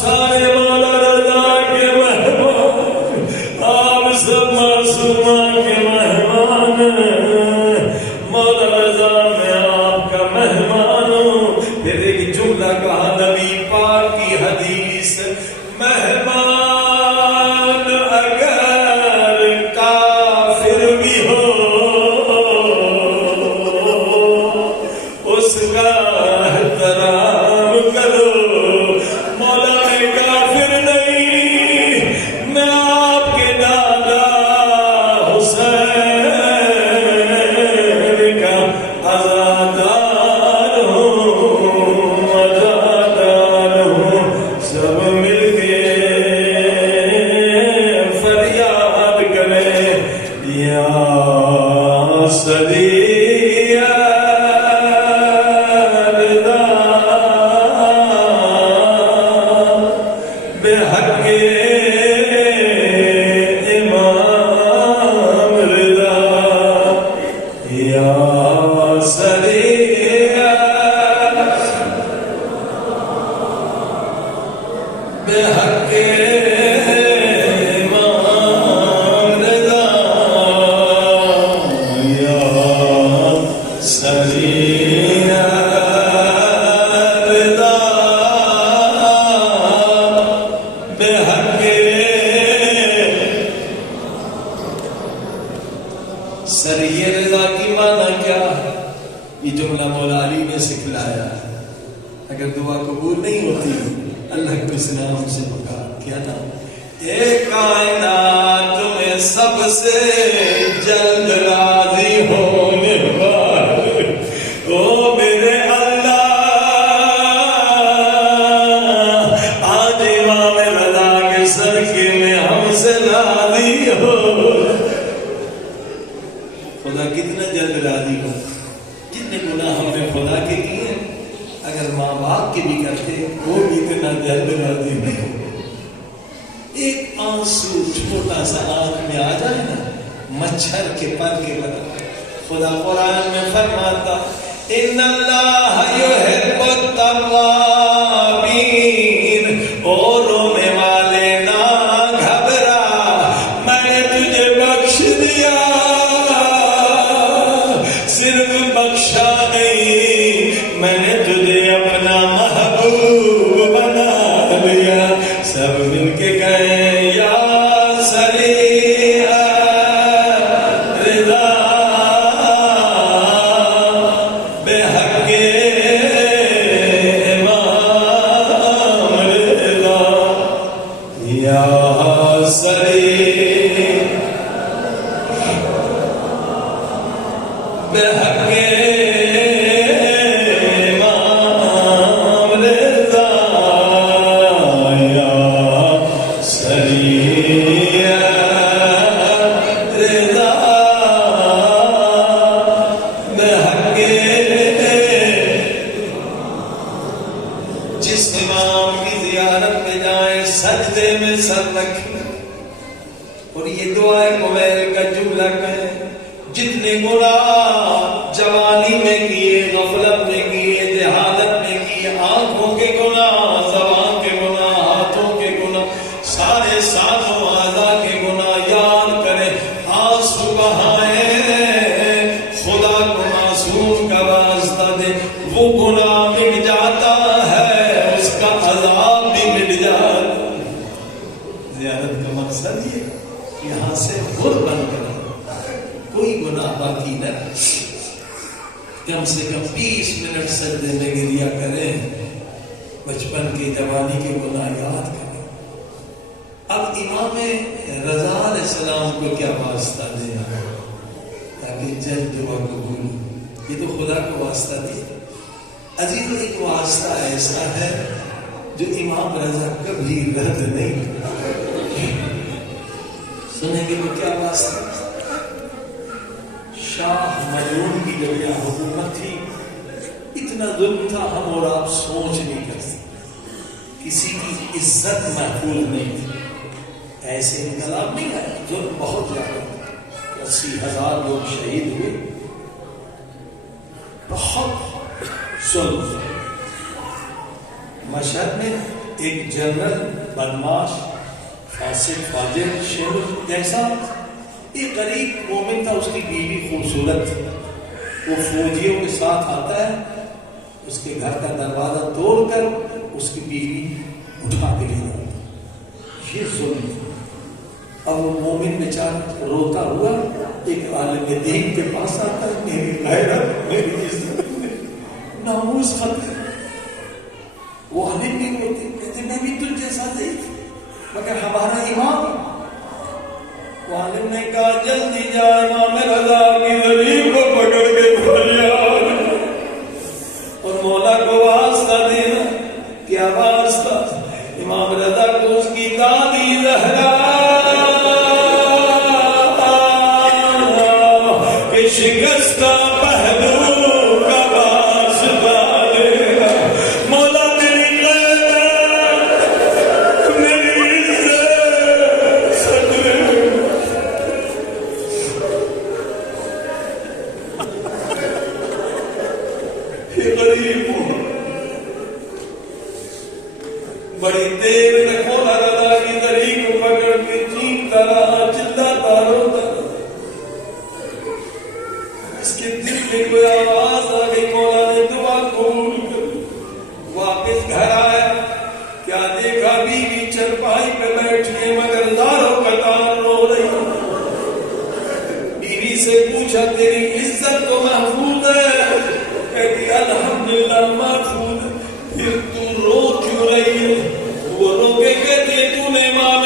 سارے مولا رضا کے مہمان، آپ سب معصومہ کے مہمان ہیں، مولا رضا میں آپ کا مہمان ہوں۔ پھر ایک جملہ کہا نبی پاک کی حدیث، مہمان اگر کافر بھی ہو اس کا احترام کرو۔ مولا میں کافر نہیں، میں آپ کے دادا حسین کا عزادار ہوں، عزادار ہوں۔ سب مل کے فریاد کریں، یا سدی سر یہ رضا کی معنی کیا ہے؟ یہ جملہ مولا علی نے سکھلایا ہے۔ اگر دعا قبول نہیں ہوتی اللہ کو اس نام سے پکار، کیا نام؟ اے کائنات میں سب سے جلد راضی ہونے والے، او میرے اللہ، آج امام رضا کے صدقے میں ہم سے راضی ہو۔ خدا کتنا جلد راضی ہو۔ جتنے گناہ ہم نے خدا کے کیے، اگر ماں باپ کے بھی کرتے وہ بھی اتنا جلد راضی نہیں۔ ایک آنسو چھوٹا سا آنکھ میں آ جائے نا، مچھر کے پر کے برابر۔ خدا قرآن میں فرماتا، ان اللہ یحب التوابین، اور رونے والے نہ گھبرا، میں نے تجھے بخش دیا، صرف بخشا نہیں، میں نے تجھے اپنا محبوب بنا لیا۔ سب مل کے گئے یا سریع رضا بے حق امام رضا، یا سریع بے حق امام رضا، یا سریع رضا بے حق۔ جس امام کی زیارت میں جائیں سجدے میں سر رکھیں اور یہ دعائے قبیل کا جملہ کہیں، جتنے گناہ جوانی میں کیے، غفلت میں کیے، جہالت میں کیے، آنکھوں کے گناہ، زبان کے گناہ، ہاتھوں کے گناہ، سارے ساتھوں اعضاء کے گناہ یاد کریں، آنسو بہائیں، خدا کو معصوم کا واسطہ دے، وہ گناہ مٹ جاتا ہے، اس کا عذاب بھی مٹ جاتا ہے۔ زیارت کا مقصد یہ یہاں سے خود بن کر کوئی گناہ باقی نہ رہے، کم سے کم 20 منٹ سجدے میں گریا کریں، بچپن کے جوانی کے گناہ یاد کریں۔ اب امام رضا علیہ السلام کو کیا واسطہ دینا تاکہ جلد دعا قبول ہو؟ یہ تو خدا کو واسطہ دیا۔ عزیزو، ایک واسطہ ایسا ہے جو امام رضا کبھی رد نہیں کرتا۔ سنیں گے وہ کیا واسطہ؟ شاہ مجنون کی جب یہاں حکومت تھی، اتنا ظلم تھا ہم اور آپ سوچ نہیں کر سکتے، کسی کی عزت محفوظ نہیں تھی۔ ایسے انقلاب نہیں آیا، ظلم بہت زیادہ، 80,000 لوگ شہید ہوئے، بہت ظلم۔ مشہد میں ایک جنرل بدماش فاسق فاجر شیر جیسا ایک غریب مومن تھا، اس کی بیوی خوبصورت تھی، وہ فوجیوں کے ساتھ آتا ہے، اس کے گھر کا دروازہ توڑ کر اس کی بیوی اٹھا کے لے جاتا ہے، یہ ظلم تھا۔ اب وہ مومن بیچارہ روتا ہوا ایک عالم دین کے پاس آتا ہے، میری غیرت میری عزت ناموس خطر، وہ عالم بھی روتے کہتے میں بھی تجھ جیسا ضعیف مگر ہمارا امام۔ وہ عالم نے کہا جلدی جا امام رضا کی غریب کو پکڑ کے فریاد اور مولا کو واسطہ دینا۔ کیا واسطہ؟ امام رضا کو اس کی دادی زہرا کہ شکستہ پہلو کا واسطہ دینا۔ مولا میری غیرت میری عزت صدر یہ غریب بڑی دیر تک مولا رضا کی دری کو پکڑ کے چیختا رہا، چلاتا روتا رہا۔ اس کے دل میں کوئی آواز آ گئی، مولا نے دعا قبول کر واپس گھر آیا۔ کیا دیکھا؟ بیوی چرپائی پہ بیٹھی ہے مگر زاروں قطار رو رہی۔ بیوی سے پوچھا تیری عزت تو محفوظ ہے؟ کہتی الحمدللہ محفوظ ہے۔ پھر تو رو کیوں رہی ہے؟ وہ رو کے کہتی تو نے ماں